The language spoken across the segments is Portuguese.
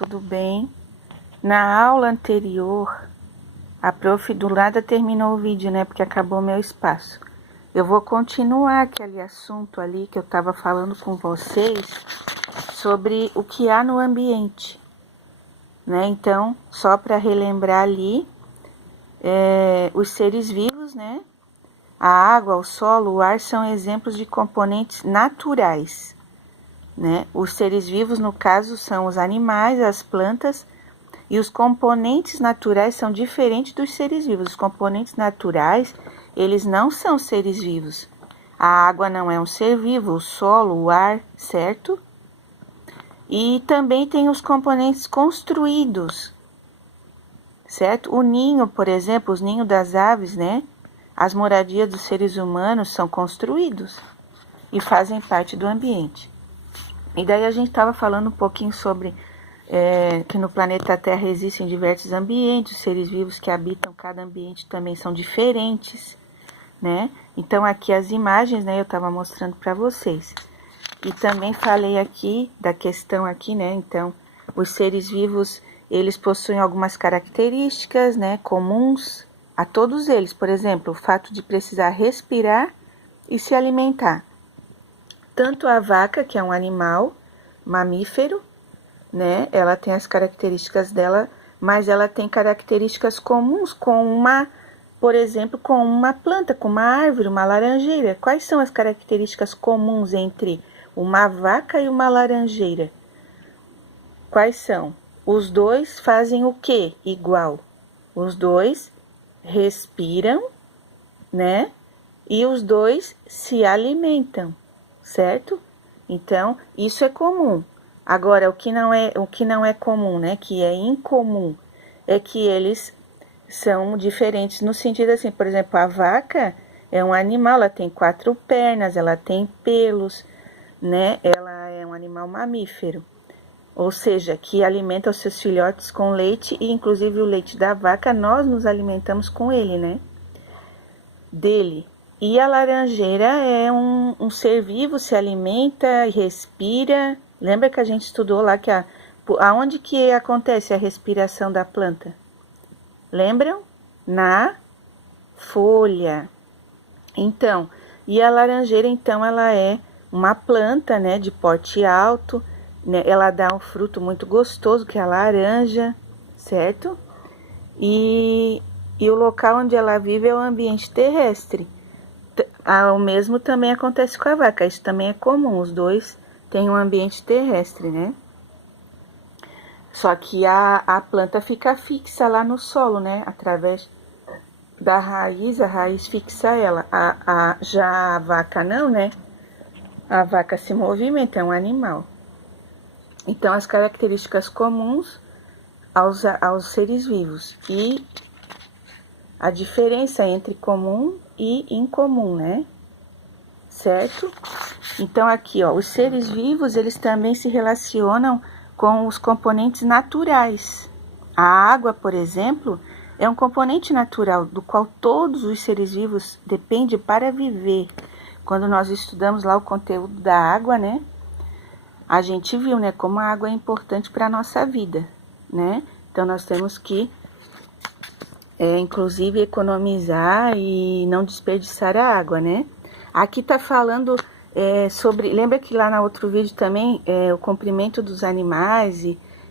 tudo bem? Na aula anterior, a prof. do nada terminou o vídeo, né? Porque acabou meu espaço. Eu vou continuar aquele assunto ali que eu estava falando com vocês sobre o que há no ambiente, né? Então, só para relembrar ali, os seres vivos, né? A água, o solo, o ar são exemplos de componentes naturais, né? Os seres vivos, no caso, são os animais, as plantas, e os componentes naturais são diferentes dos seres vivos. Os componentes naturais, eles não são seres vivos. A água não é um ser vivo, o solo, o ar, certo? E também tem os componentes construídos, certo? O ninho, por exemplo, os ninhos das aves, né? As moradias dos seres humanos são construídos e fazem parte do ambiente. E daí a gente estava falando um pouquinho sobre que no planeta Terra existem diversos ambientes, os seres vivos que habitam cada ambiente também são diferentes, né? Então aqui as imagens, né, eu estava mostrando para vocês. E também falei aqui da questão aqui, né? Então, os seres vivos, eles possuem algumas características, né, comuns a todos eles. Por exemplo, o fato de precisar respirar e se alimentar. Tanto a vaca, que é um animal mamífero, né? Ela tem as características dela, mas ela tem características comuns com uma, por exemplo, com uma planta, com uma árvore, uma laranjeira. Quais são as características comuns entre uma vaca e uma laranjeira? Quais são? Os dois fazem o que igual? Os dois respiram, né? E os dois se alimentam, certo? Então, isso é comum. Agora, o que não é comum, né? Que é incomum, é que eles são diferentes no sentido assim, por exemplo, a vaca é um animal, ela tem 4 pernas, ela tem pelos, né? Ela é um animal mamífero, ou seja, que alimenta os seus filhotes com leite e inclusive o leite da vaca nós nos alimentamos com ele, né? Dele. E a laranjeira é um ser vivo, se alimenta e respira. Lembra que a gente estudou lá que aonde que acontece a respiração da planta? Lembram? Na folha. Então, e a laranjeira, então, ela é uma planta, né, de porte alto, né? Ela dá um fruto muito gostoso, que é a laranja, certo? E o local onde ela vive é o ambiente terrestre. O mesmo também acontece com a vaca, isso também é comum, os dois têm um ambiente terrestre, né? Só que a planta fica fixa lá no solo, né? Através da raiz, a raiz fixa ela. Já a vaca não, né? A vaca se movimenta, é um animal. Então, as características comuns aos seres vivos. E a diferença entre comum e incomum, né? Certo? Então, aqui, ó, os seres vivos, eles também se relacionam com os componentes naturais. A água, por exemplo, é um componente natural do qual todos os seres vivos dependem para viver. Quando nós estudamos lá o conteúdo da água, né? A gente viu, né, como a água é importante para a nossa vida, né? Então, nós temos que inclusive economizar e não desperdiçar a água, né? Aqui tá falando sobre, lembra que lá no outro vídeo também o comprimento dos animais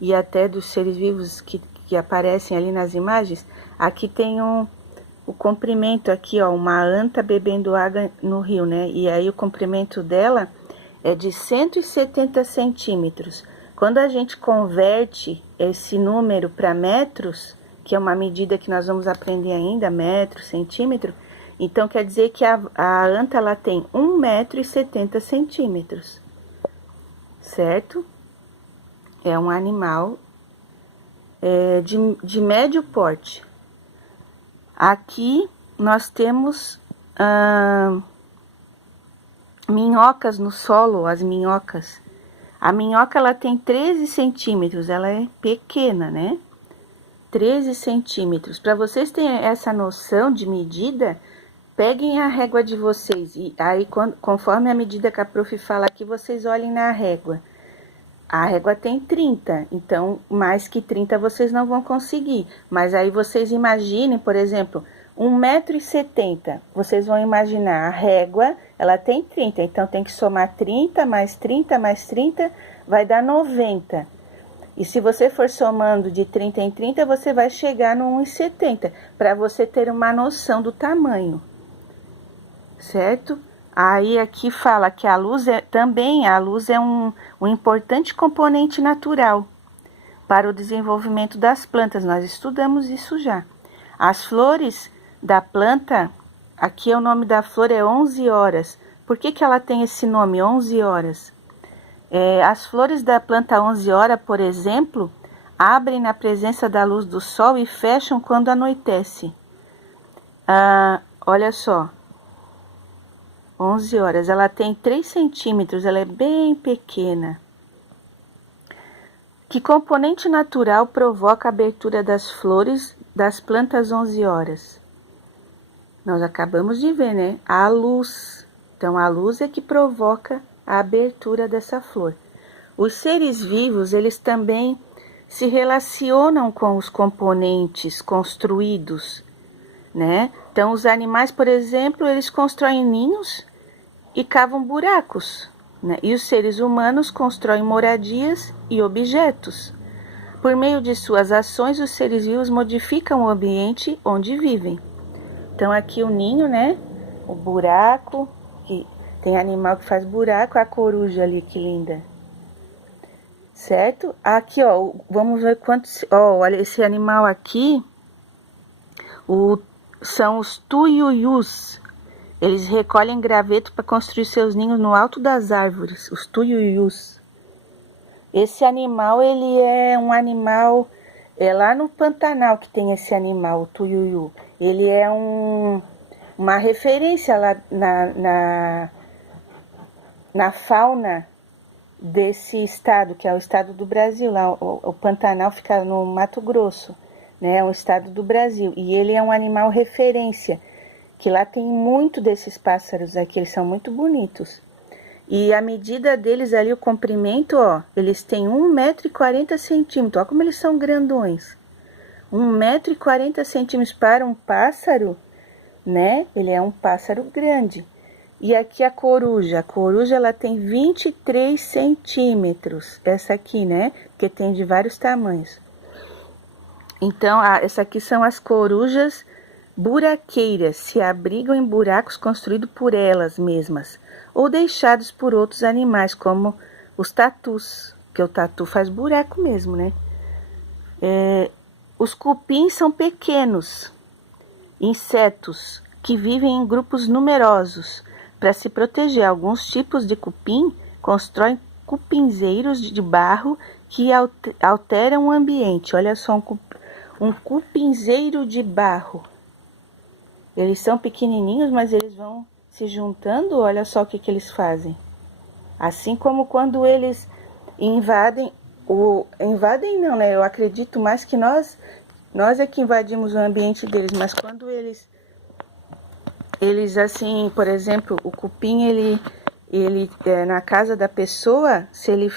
e até dos seres vivos que aparecem ali nas imagens? Aqui tem o comprimento aqui, ó, uma anta bebendo água no rio, né? E aí o comprimento dela é de 170 centímetros. Quando a gente converte esse número para metros, que é uma medida que nós vamos aprender ainda, metro, centímetro, então quer dizer que a anta ela tem 1,70 m, certo? É um animal de médio porte. Aqui nós temos minhocas no solo, as minhocas. A minhoca ela tem 13 centímetros, ela é pequena, né? 13 centímetros. Para vocês terem essa noção de medida, peguem a régua de vocês e aí, conforme a medida que a prof fala aqui, vocês olhem na régua. A régua tem 30, então mais que 30 vocês não vão conseguir. Mas aí vocês imaginem, por exemplo, 1,70 m. Vocês vão imaginar, a régua, ela tem 30, então tem que somar 30 mais 30 mais 30, vai dar 90. E se você for somando de 30 em 30, você vai chegar no 1,70, para você ter uma noção do tamanho, certo? Aí aqui fala que a luz é um importante componente natural para o desenvolvimento das plantas. Nós estudamos isso já. As flores da planta, aqui o nome da flor é 11 horas. Por que ela tem esse nome, 11 horas? As flores da planta 11 horas, por exemplo, abrem na presença da luz do sol e fecham quando anoitece. Olha só. 11 horas, ela tem 3 centímetros, ela é bem pequena. Que componente natural provoca a abertura das flores das plantas 11 horas? Nós acabamos de ver, né? A luz. Então, a luz é que provoca a abertura dessa flor. Os seres vivos, eles também se relacionam com os componentes construídos, né? Então, os animais, por exemplo, eles constroem ninhos e cavam buracos, né? E os seres humanos constroem moradias e objetos. Por meio de suas ações, os seres vivos modificam o ambiente onde vivem. Então aqui o ninho, né? O buraco, que tem animal que faz buraco, a coruja ali, que linda. Certo? Aqui, ó, vamos ver quantos... Ó, olha, esse animal aqui, são os tuiuius. Eles recolhem graveto para construir seus ninhos no alto das árvores, os tuiuius. Esse animal, ele é um animal, lá no Pantanal que tem esse animal, o tuiuiu. Ele é uma referência lá na fauna desse estado, que é o estado do Brasil. Lá, o Pantanal fica no Mato Grosso, né? É um estado do Brasil. E ele é um animal referência, que lá tem muito desses pássaros aqui, eles são muito bonitos. E a medida deles ali, o comprimento, ó, eles têm 1,40 m, ó como eles são grandões. 1,40 m para um pássaro, né? Ele é um pássaro grande. E aqui a coruja ela tem 23 centímetros, essa aqui, né? Porque tem de vários tamanhos. Então, essa aqui são as corujas buraqueiras, se abrigam em buracos construídos por elas mesmas, ou deixados por outros animais, como os tatus, que o tatu faz buraco mesmo, né? Os cupins são pequenos insetos que vivem em grupos numerosos. Para se proteger, alguns tipos de cupim constroem cupinzeiros de barro que alteram o ambiente. Olha só, um cupinzeiro de barro. Eles são pequenininhos, mas eles vão se juntando. Olha só o que eles fazem. Assim como quando eles invadem, invadem não, né? Eu acredito mais que nós é que invadimos o ambiente deles, mas quando eles assim, por exemplo, o cupim, ele na casa da pessoa, se ele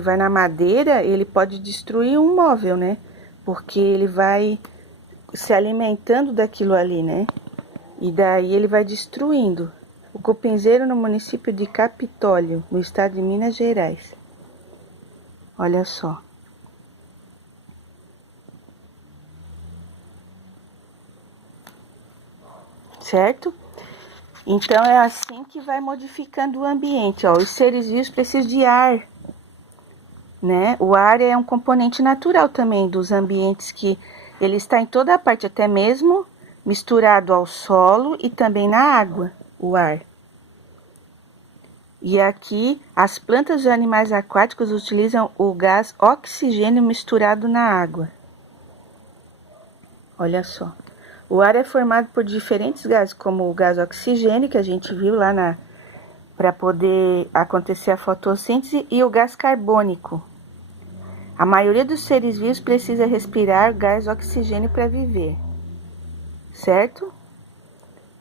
vai na madeira, ele pode destruir um móvel, né? Porque ele vai se alimentando daquilo ali, né? E daí ele vai destruindo. O cupinzeiro no município de Capitólio, no estado de Minas Gerais. Olha só. Certo? Então é assim que vai modificando o ambiente, ó. Os seres vivos precisam de ar, né? O ar é um componente natural também dos ambientes, que ele está em toda a parte, até mesmo misturado ao solo e também na água, o ar. E aqui as plantas e animais aquáticos utilizam o gás oxigênio misturado na água. Olha só. O ar é formado por diferentes gases, como o gás oxigênio, que a gente viu lá para poder acontecer a fotossíntese, e o gás carbônico. A maioria dos seres vivos precisa respirar gás oxigênio para viver, certo?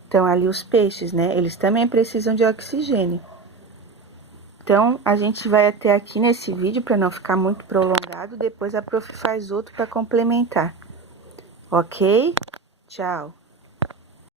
Então, ali os peixes, né? Eles também precisam de oxigênio. Então, a gente vai até aqui nesse vídeo para não ficar muito prolongado. Depois a prof faz outro para complementar. Ok? Tchau.